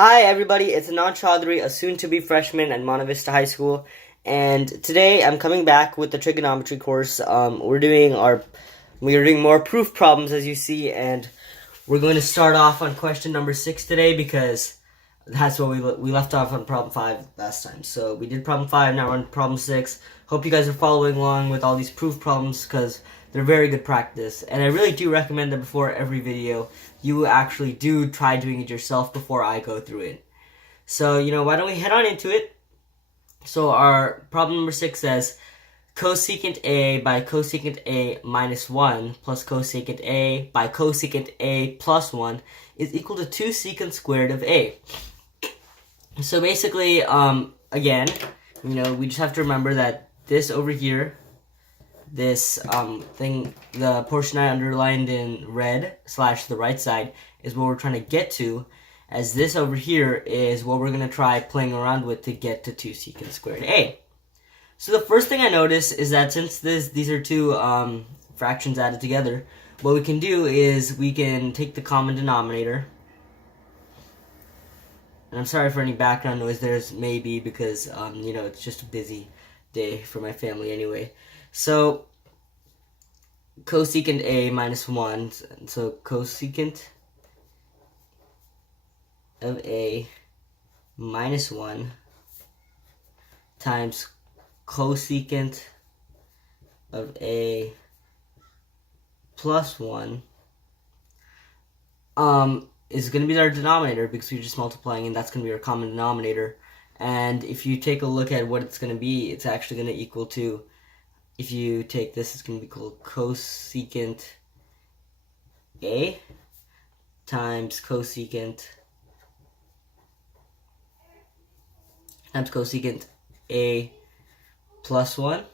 Hi everybody, it's Anand Chaudhary, a soon-to-be freshman at Monte Vista High School, and today I'm coming back with the trigonometry course. We're doing more proof problems, as you see, and we're going to start off on question number 6 today because that's what we left off on problem 5 last time. So we did problem 5, now we're on problem 6. Hope you guys are following along with all these proof problems because they're very good practice, and I really do recommend that before every video you actually do try doing it yourself before I go through it. So, why don't we head on into it? So our problem number 6 says cosecant A by cosecant A minus 1 plus cosecant A by cosecant A plus 1 is equal to 2 secant squared of A. So basically, again, we just have to remember that this over here, this the portion I underlined in red / the right side is what we're trying to get to, as this over here is what we're going to try playing around with to get to 2 secant squared A. So the first thing I notice is that since these are two fractions added together, what we can do is we can take the common denominator. And I'm sorry for any background noise there's maybe because, it's just a busy day for my family anyway. So, cosecant A minus 1, so cosecant of A minus 1 times cosecant of A plus 1 is going to be our denominator because we're just multiplying, and that's going to be our common denominator. And if you take a look at what it's going to be, it's actually going to equal to, if you take this, it's going to be called cosecant A times cosecant A plus 1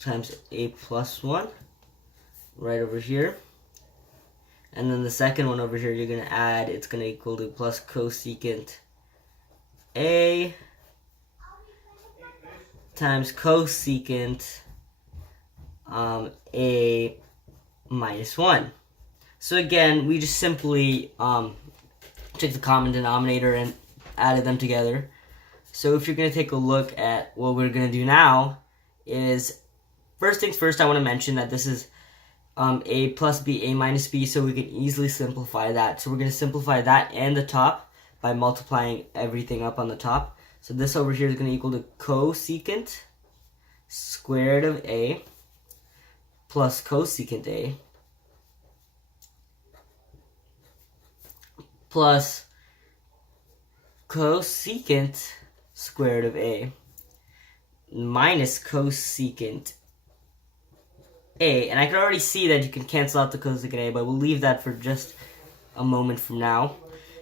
times A plus 1 right over here. And then the second one over here, you're going to add, it's going to equal to plus cosecant A times cosecant A minus 1. So again, we just simply took the common denominator and added them together. So if you're going to take a look at what we're going to do now is, first things first, I want to mention that this is A plus B, A minus B, so we can easily simplify that. So we're going to simplify that and the top by multiplying everything up on the top. So this over here is going to equal to cosecant squared of A plus cosecant A plus cosecant squared of A minus cosecant A. And I can already see that you can cancel out the cosecant A, but we'll leave that for just a moment from now.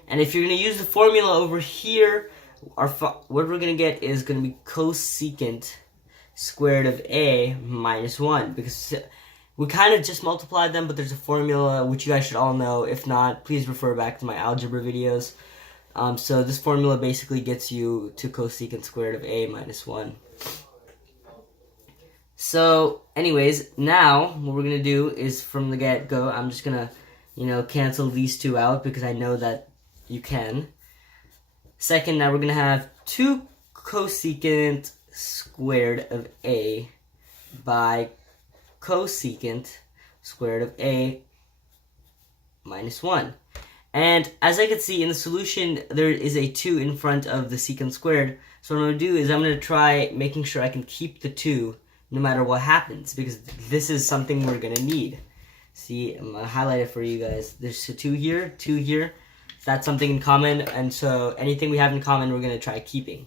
And if you're going to use the formula over here, what we're going to get is going to be cosecant squared of A minus 1, because we kind of just multiplied them, but there's a formula which you guys should all know. If not, please refer back to my algebra videos. So this formula basically gets you to cosecant squared of A minus 1. So anyways, now what we're going to do is from the get-go, I'm just going to, cancel these two out because I know that you can. Second, now we're going to have 2 cosecant squared of A by cosecant squared of A minus 1. And as I can see in the solution, there is a 2 in front of the secant squared. So what I'm going to do is I'm going to try making sure I can keep the 2 no matter what happens, because this is something we're going to need. See, I'm going to highlight it for you guys. There's a 2 here, 2 here. That's something in common, and so anything we have in common we're going to try keeping.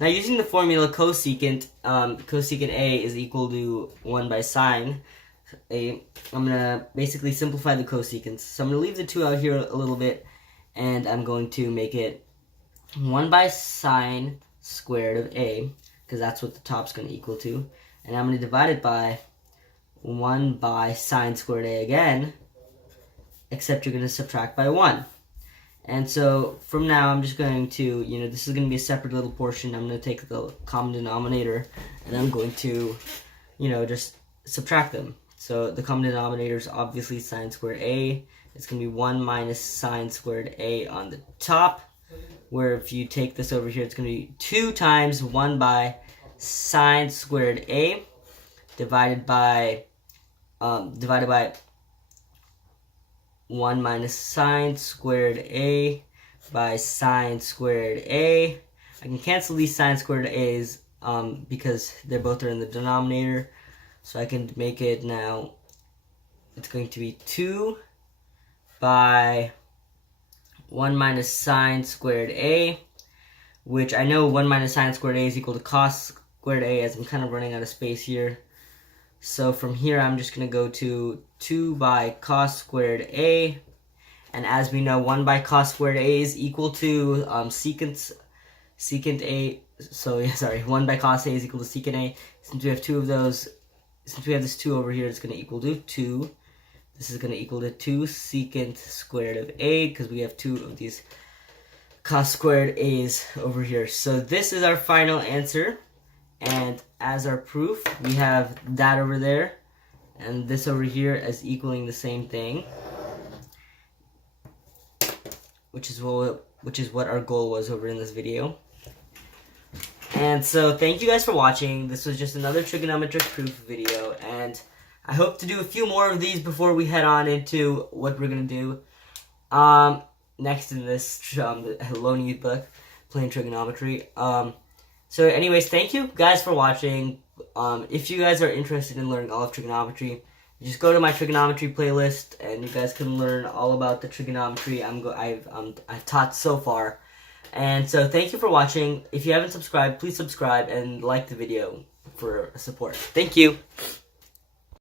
Now using the formula cosecant A is equal to 1 by sine A, I'm going to basically simplify the cosecants. So I'm going to leave the 2 out here a little bit, and I'm going to make it 1 by sine squared of A, because that's what the top's going to equal to. And I'm going to divide it by 1 by sine squared A again, except you're going to subtract by 1. And so from now, I'm just going to, this is going to be a separate little portion. I'm going to take the common denominator, and I'm going to, just subtract them. So the common denominator is obviously sine squared A it's going to be 1 minus sine squared a on the top, where if you take this over here, it's going to be 2 times 1 by sine squared a divided by 1 minus sine squared a by sine squared a. I can cancel these sine squared a's because they both are in the denominator. So I can make it now, it's going to be 2 by 1 minus sine squared a, which I know 1 minus sine squared a is equal to cos squared a, as I'm kind of running out of space here. So from here, I'm just going to go to 2 by cos squared a. And as we know, 1 by cos squared a is equal to secant a. So, yeah, sorry, 1 by cos a is equal to secant a. Since we have 2 of those, since we have this 2 over here, it's going to equal to 2. This is going to equal to 2 secant squared of a, because we have 2 of these cos squared a's over here. So this is our final answer. And as our proof, we have that over there, and this over here as equaling the same thing, which is what our goal was over in this video. And so thank you guys for watching. This was just another trigonometric proof video, and I hope to do a few more of these before we head on into what we're gonna do next in this Lone Youth book, Plain Trigonometry. So anyways, thank you guys for watching. If you guys are interested in learning all of trigonometry, just go to my trigonometry playlist, and you guys can learn all about the trigonometry I've taught so far. And so thank you for watching. If you haven't subscribed, please subscribe and like the video for support. Thank you.